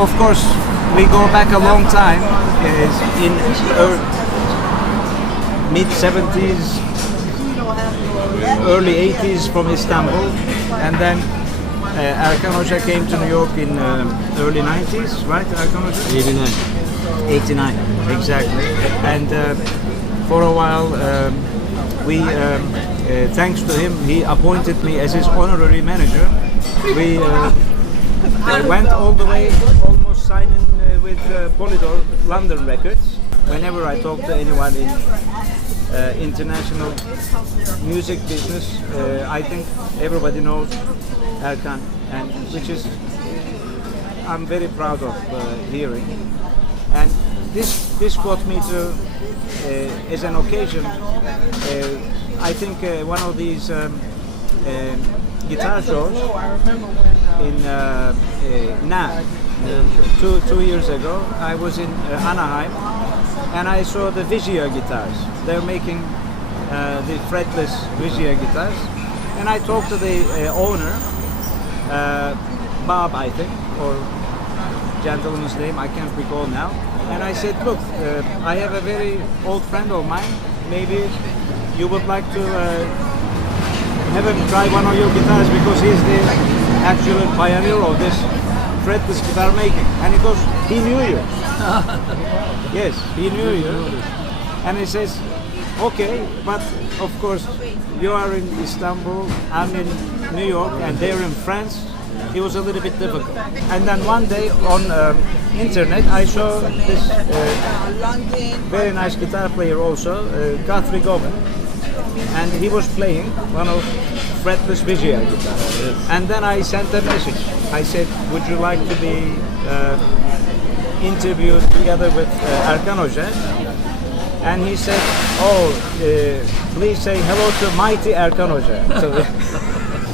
of course, we go back a long time. In mid 70s, early 80s from Istanbul, and then Erkan Hoca came to New York in early 90s, right? Erkan Hoca? 89. 89, exactly. And for a while, thanks to him, he appointed me as his honorary manager. We went all the way, almost signing with Polydor London Records. Whenever I talk to anyone in international music business, I think everybody knows Erkan, and which is I'm very proud of hearing. And this got me to, as an occasion, I think one of these guitar shows in NAMM 2 years ago. I was in Anaheim, and I saw the Vigia guitars. They're making the fretless Vigia guitars, and I talked to the owner, Bob, I think, or gentleman's name, I can't recall now. And I said, look, I have a very old friend of mine. Maybe you would like to have him try one of your guitars, because he's the actual pioneer of this fretless guitar making. And he goes, he knew you. Yes, he knew you. And he says, okay, but of course you are in Istanbul, I'm in New York, and they're in France. It was a little bit difficult. And then one day on internet, I saw this very nice guitar player also, Guthrie Govan, and he was playing one of fretless Vigia guitars. Yes. And then I sent a message. I said, would you like to be interviewed together with Erkan Hoca? And he said, oh, please say hello to mighty Erkan Hoca. So the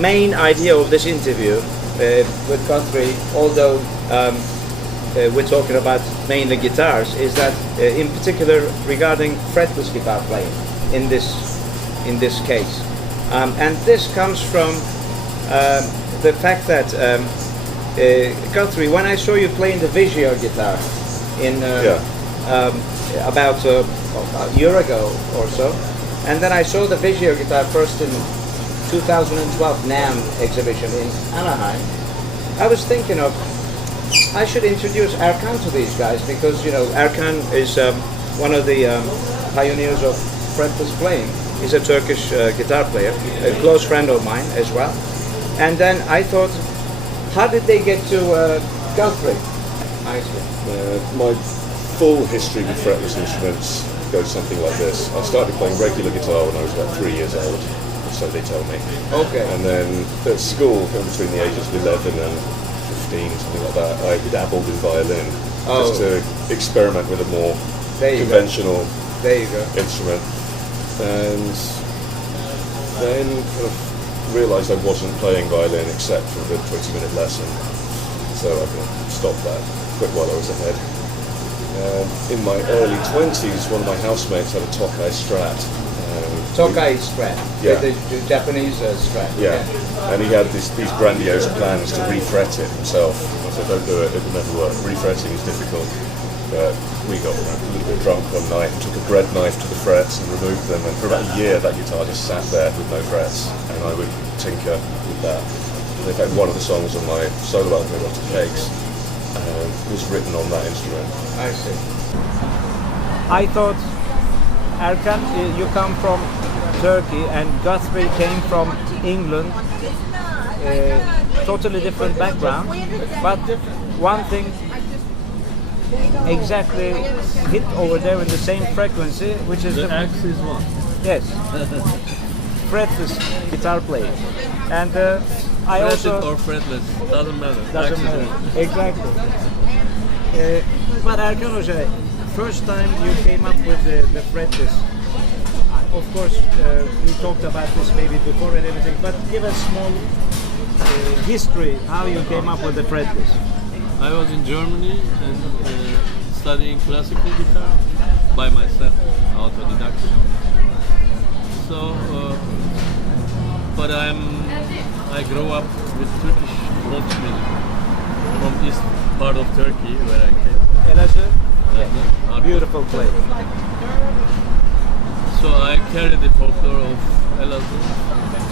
main idea of this interview with Guthrie, although we're talking about mainly guitars, is that in particular regarding fretless guitar playing in this case. And this comes from the fact that Guthrie, when I saw you playing the Vigia guitar in about a year ago or so, and then I saw the Vigia guitar first in 2012 NAMM exhibition in Anaheim, I was thinking of, I should introduce Erkan to these guys, because, you know, Erkan is one of the pioneers of fretless playing. He's a Turkish guitar player, a close friend of mine as well. And then I thought, how did they get to Guthrie? My full history with fretless instruments goes something like this. I started playing regular guitar when I was about 3 years old, so they tell me. Okay. And then at school, between the ages of 11 and 15, something like that, I dabbled in violin, just to experiment with a more conventional instrument. And then kind of realised I wasn't playing violin except for the 20-minute lesson, so I stopped that quite while I was ahead. In my early 20s, one of my housemates had a Tokai Strat. Tokai Strat, yeah. the Japanese Strat. Yeah, and he had these grandiose plans to refret it himself. I said, don't do it, it will never work. Refretting is difficult. We got a little bit drunk one night and took a bread knife to the frets and removed them, and for about a year that guitar just sat there with no frets, and I would tinker with that. And in fact, one of the songs on my solo album, Erotic Cakes, was written on that instrument. I see. I thought, Erkan, you come from Turkey, and Guthrie came from England, totally different background, but one thing exactly hit over there in the same frequency, which is the axe is one. Yes. Fretless guitar playing. And I also or fretless, doesn't matter. Doesn't matter. Exactly. But Erkan Hoca, first time you came up with the fretless, of course we talked about this maybe before and everything, but give us small history how you came up with the fretless. I was in Germany and studying classical guitar by myself, autodidactic. So, but I grew up with Turkish folk music from East part of Turkey where I came. Elazığ? Yeah. Beautiful place. So I carry the folklore of Elazığ.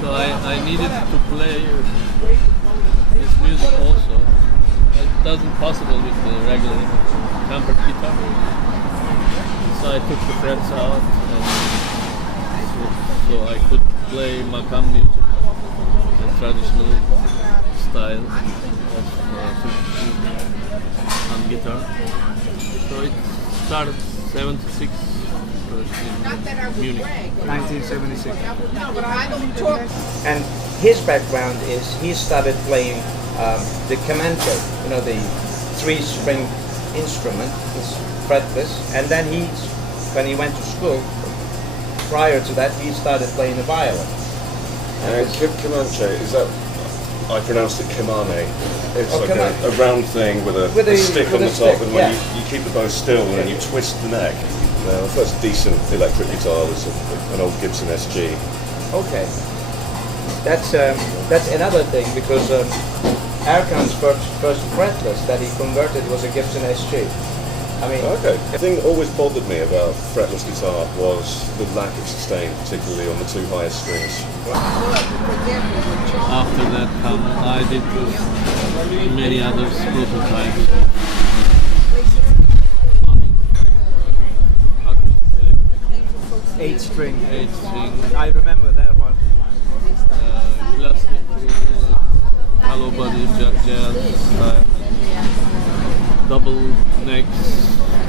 So I needed to play this music also. It doesn't possible with the regular tempered guitar. So I took the frets out, and so I could play makam music and traditional style of Turkish music on guitar. So it started 76 in Munich. 1976. And his background is he started playing the kemençe, you know, the three-string instrument, it's fretless, and then when he went to school, prior to that, he started playing the violin. Kemençe, is that, I pronounced it kemane. It's like kemane. a round thing with a stick on the top, and when you keep the bow still and then you twist the neck. Now, the first decent electric guitar was an old Gibson SG. Okay, that's another thing, because Erkan's first fretless that he converted was a Gibson SG. I mean, okay. The thing that always bothered me about fretless guitar was the lack of sustain, particularly on the two highest strings. After that, I did many others prototypes. 8-string. 8-string. I remember that one. Classic, hollow body, jazz style, double necks,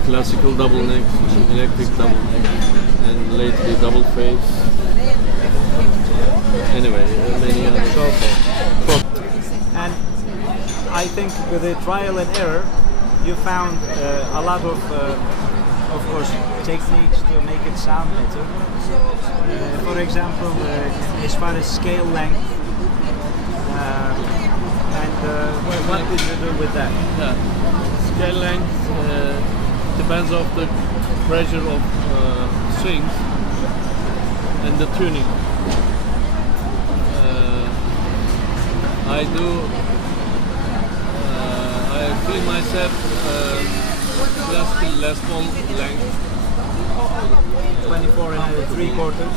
classical double necks, electric double necks, and lately double face. Anyway, many others. Okay. And I think with the trial and error, you found a lot of course, techniques to make it sound better. For example, as far as scale length, what did you do with that? Yeah. Scale length depends on the pressure of strings and the tuning. I feel myself classical Les Paul length. 24 and 3/4. Yeah,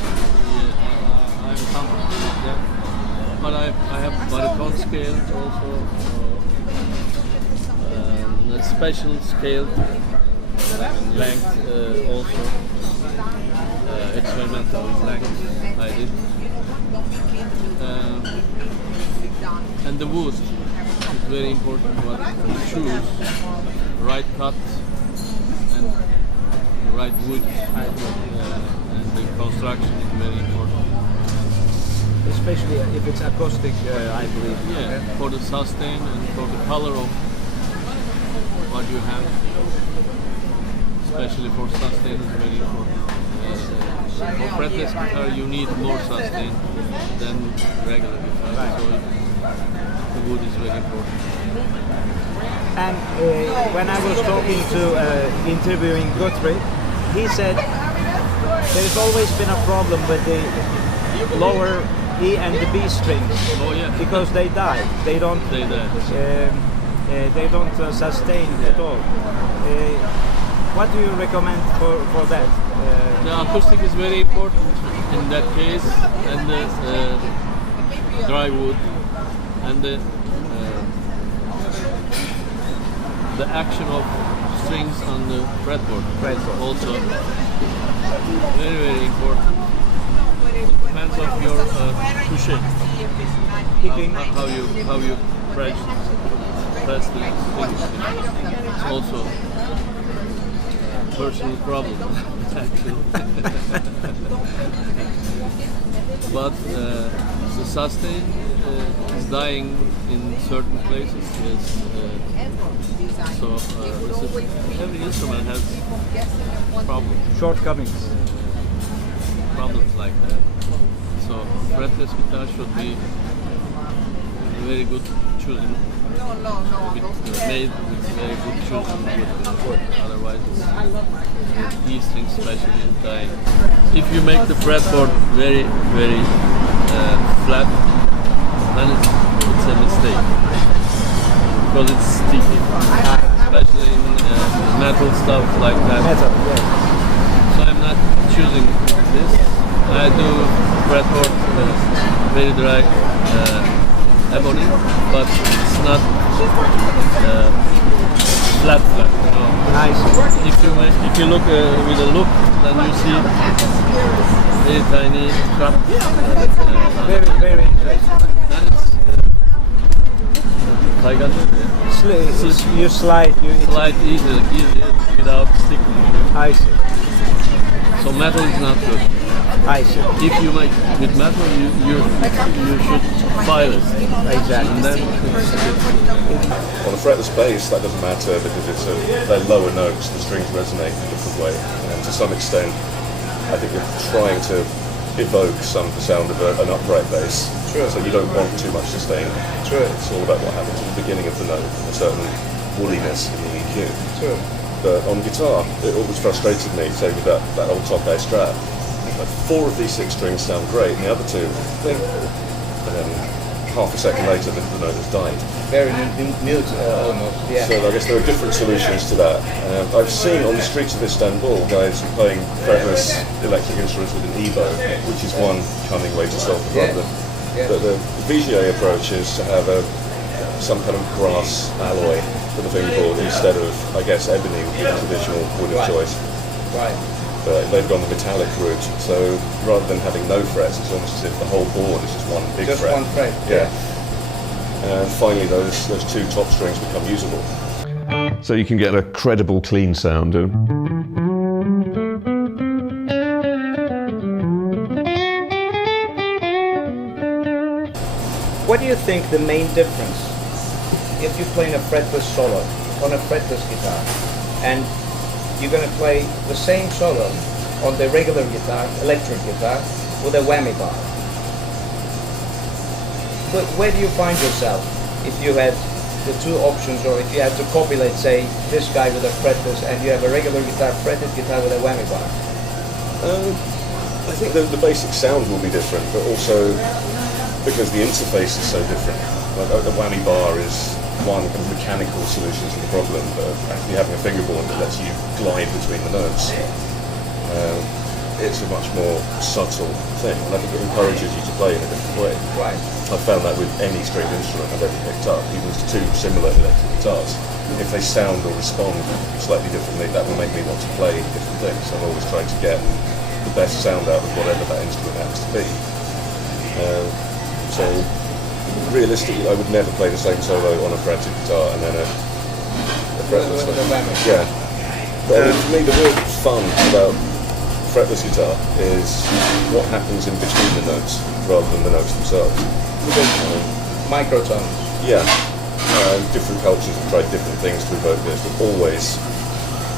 I'm comfortable with that. But I have baritone scales also, a special scale length also, experimental length I did. And the wood is very important what you choose, right cut and right wood, and the construction is very important. Especially if it's acoustic, I believe. Yeah, for the sustain and for the color of what you have, especially for sustain is very important. For fretless guitar you need more sustain than regular guitar, Right. so the wood is very important. And when I was talking to interviewing Guthrie, he said there's always been a problem with the lower E and the B strings. Oh yeah. Because they die. They don't. They don't sustain at all. What do you recommend for that? The acoustic is very important in that case, and the dry wood and the action of strings on the fretboard. Also very, very important. It depends on your pushing, Picking. how you press the strings. It's also a personal problem actually. But the sustain is dying in certain places. Yes, so every instrument has problems. Shortcomings. Problems like that. So fretless guitar should be very good choosing. Made with very good choosing wood. Otherwise, it's E string especially is dying. If you make the fretboard very, very flat, then it's a mistake. because it's sticky, especially in metal stuff like that. Metal, yes. So I'm not choosing this. I do fretboard very dry ebony, but it's not flat. You know. Nice. If you look with a look, then you see very tiny cut. Very, very interesting. Then it's You slide. slide easy without sticking. I see. So metal is not good. I see. If you make with metal, you should file it. Exactly. And then On a fretless bass, that doesn't matter because they're lower notes, the strings resonate in a different way. And to some extent, I think you're trying to evoke the sound of an upright bass. True. So you don't want too much sustain. True. It's all about what happens at the beginning of the note, a certain woolliness in the EQ. True. But on guitar, it always frustrated me, say with that old top A Strat. Like 4 of these 6 strings sound great, and the other 2, blink. And then half a second later, the note has died. Very mute almost. Yeah. So I guess there are different solutions to that. I've seen on the streets of Istanbul guys playing fretless electric instruments with an EBO, which is one cunning way to solve the problem. Yeah. But the VGA approach is to have some kind of brass alloy for the fingerboard instead of, I guess, ebony would be the traditional wood of choice. Right. But they've gone the metallic route, so rather than having no frets, it's almost as if the whole board is just one big Just fret. one fret. Yeah. And finally, those 2 top strings become usable. So you can get a credible, clean sound. What do you think the main difference if you're playing a fretless solo on a fretless guitar and you're going to play the same solo on the regular guitar, electric guitar, with a whammy bar? But where do you find yourself if you had the 2 options, or if you had to copy, let's say, this guy with a fretless and you have a regular guitar, fretted guitar with a whammy bar? I think the basic sound will be different, but also because the interface is so different. Like a whammy bar is one kind of mechanical solution to the problem, but actually having a fingerboard that lets you glide between the notes, it's a much more subtle thing, and I think it encourages you to play in a different way. Right. I've found that with any stringed instrument I've ever picked up, even with 2 similar electric guitars. If they sound or respond slightly differently, that will make me want to play different things. I'm always trying to get the best sound out of whatever that instrument happens to be. So realistically, I would never play the same solo on a fretted guitar and then a fretless one. Yeah. But for me, the real fun about fretless guitar is what happens in between the notes rather than the notes themselves. Microtones. Yeah. Different cultures have tried different things to evoke this, but always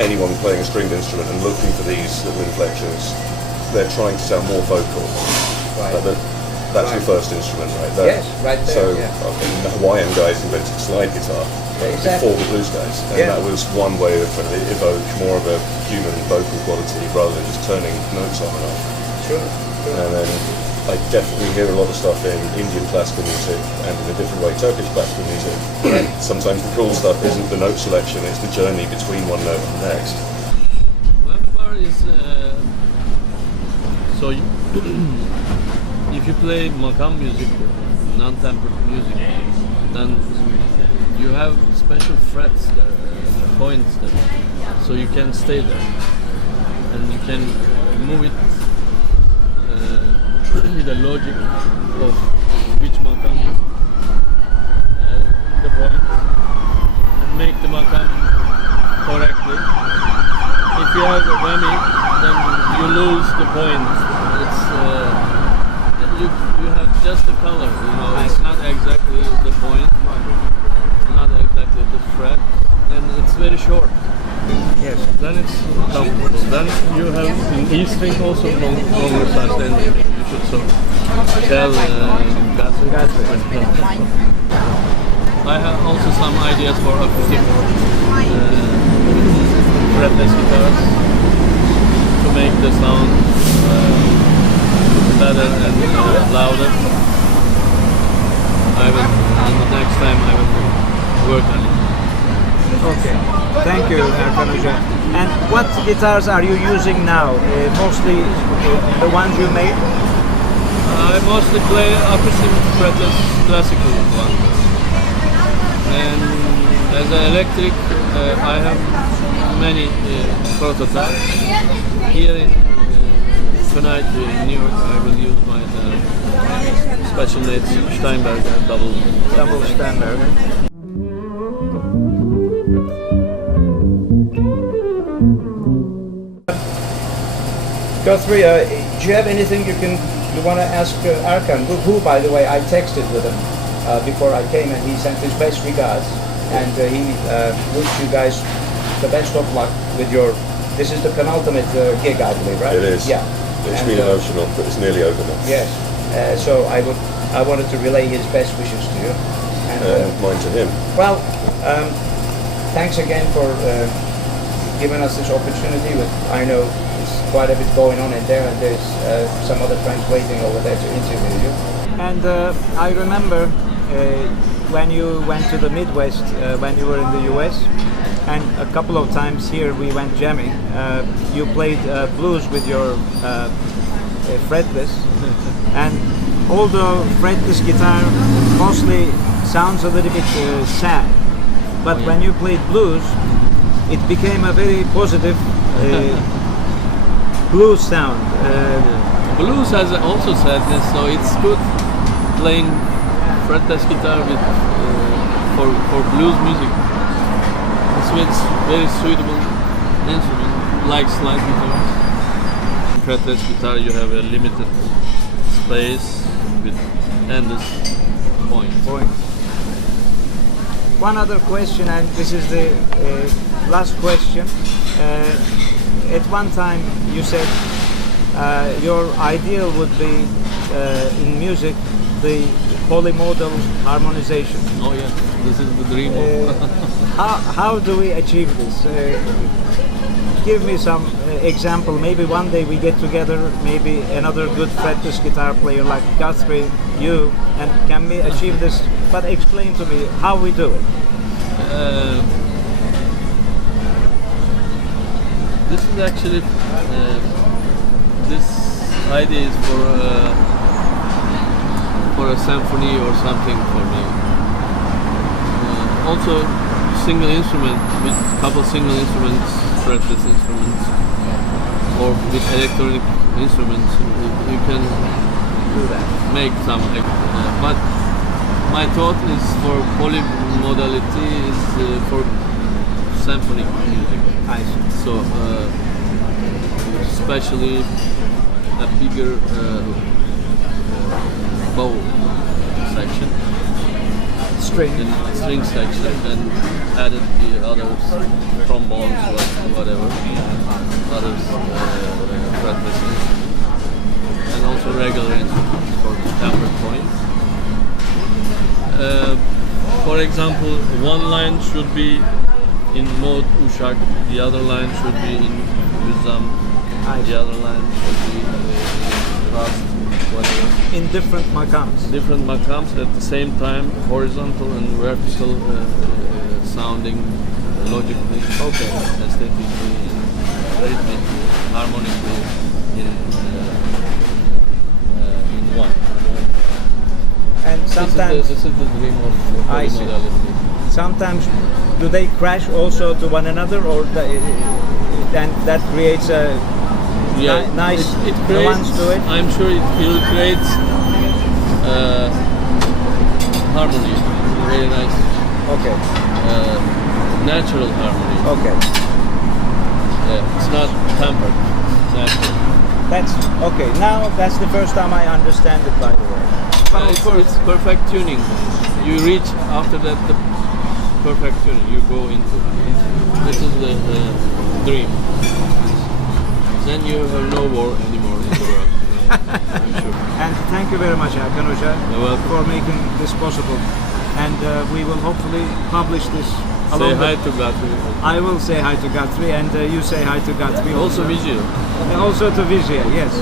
anyone playing a stringed instrument and looking for these little inflections, they're trying to sound more vocal. Right. That's your first instrument right there. Yes, right there. So yeah. the Hawaiian guys invented slide guitar before the blues guys, and that was one way of trying to evoke more of a human vocal quality rather than just turning notes on and off. Sure. And then I definitely hear a lot of stuff in Indian classical music and in a different way Turkish classical music. Sometimes the cool stuff isn't the note selection, it's the journey between one note and the next. whammy bar is so you if you play makam music, non-tempered music, then you have special frets there, points there, so you can stay there, and you can move it with the logic of which makam is the point, and make the makam correctly. If you have a whammy, then you lose the point. It's you have just the color, it's not exactly the point, it's not exactly the fret, and it's very short. Yes. Then it's comfortable. Then you have in E string also longer size, then you should tell I have also some ideas for acoustic fretless guitars to make the sound better and louder. I will, and the next time I will work on it. Okay. Thank you, Erkan Hoca. And what guitars are you using now? Mostly the ones you made? I mostly play acoustic fretless classical one. And as an electric, I have many prototypes. Here in tonight in New York, I will use my special made Steinberger double Steinberger. Guthrie, do you have anything you want to ask Erkan? Who, by the way, I texted with him before I came, and he sent his best regards, and he wished you guys the best of luck with your. This is the penultimate gig, I believe, right? It is. Yeah. It's been emotional, but it's nearly over now. Yes. So I wanted to relay his best wishes to you, and Mine to him. well, thanks again for giving us this opportunity. I know there's quite a bit going on in there, and there's some other friends waiting over there to interview you. And I remember when you went to the Midwest, when you were in the US, and a couple of times here we went jamming. You played blues with your fretless, and although fretless guitar mostly sounds a little bit sad, but when you played blues, it became a very positive blues sound. Blues has also sadness, so it's good playing fretless guitar with for blues music. It's very suitable instrument, like slide guitars. Fretless guitar, you have a limited space with endless points. One other question, and this is the last question. At one time you said your ideal would be in music the polymodal harmonization. Oh yes, this is the dream of How do we achieve this? Give me some example. Maybe one day we get together, maybe another good fretless guitar player like Guthrie, you, and can we achieve this? But explain to me how we do it. This is actually this idea is for a symphony or something for me. Also, single instrument with couple single instruments, fretless instruments, or with electronic instruments, you can Do that. make some. But my thought is for polymodality is for symphonic music. I see. So, especially a bigger bow section, String. the string section, and added the others, trombones, whatever, others fretless instruments, and also regular instruments for tempered point. For example, one line should be in mode Uşak, the other line should be in Yüzam, the other line should be Rast, whatever. In different makams. Different makams at the same time, horizontal and vertical sounding logically, aesthetically, rhythmically, harmonically in one. And sometimes, this is the dream of I see. polymodality. sometimes do they crash also to one another, or then that creates a nice it nuance creates, to it? I'm sure it will create harmony, very nice, Okay. natural harmony. Okay. It's not tempered, it's natural. That's okay. Now that's the first time I understand it, by the way. But of course, It's perfect tuning. You reach after that the perfect tuning. You go into this is the dream. Then you have no war anymore in the world. I'm sure. and thank you very much, Erkan Hoca, You're welcome. for making this possible. And we will hopefully publish this. Say along hi the- to Guthrie. I will say hi to Guthrie, and you say hi to Guthrie. Also Vijay. And also to Vijay, yes.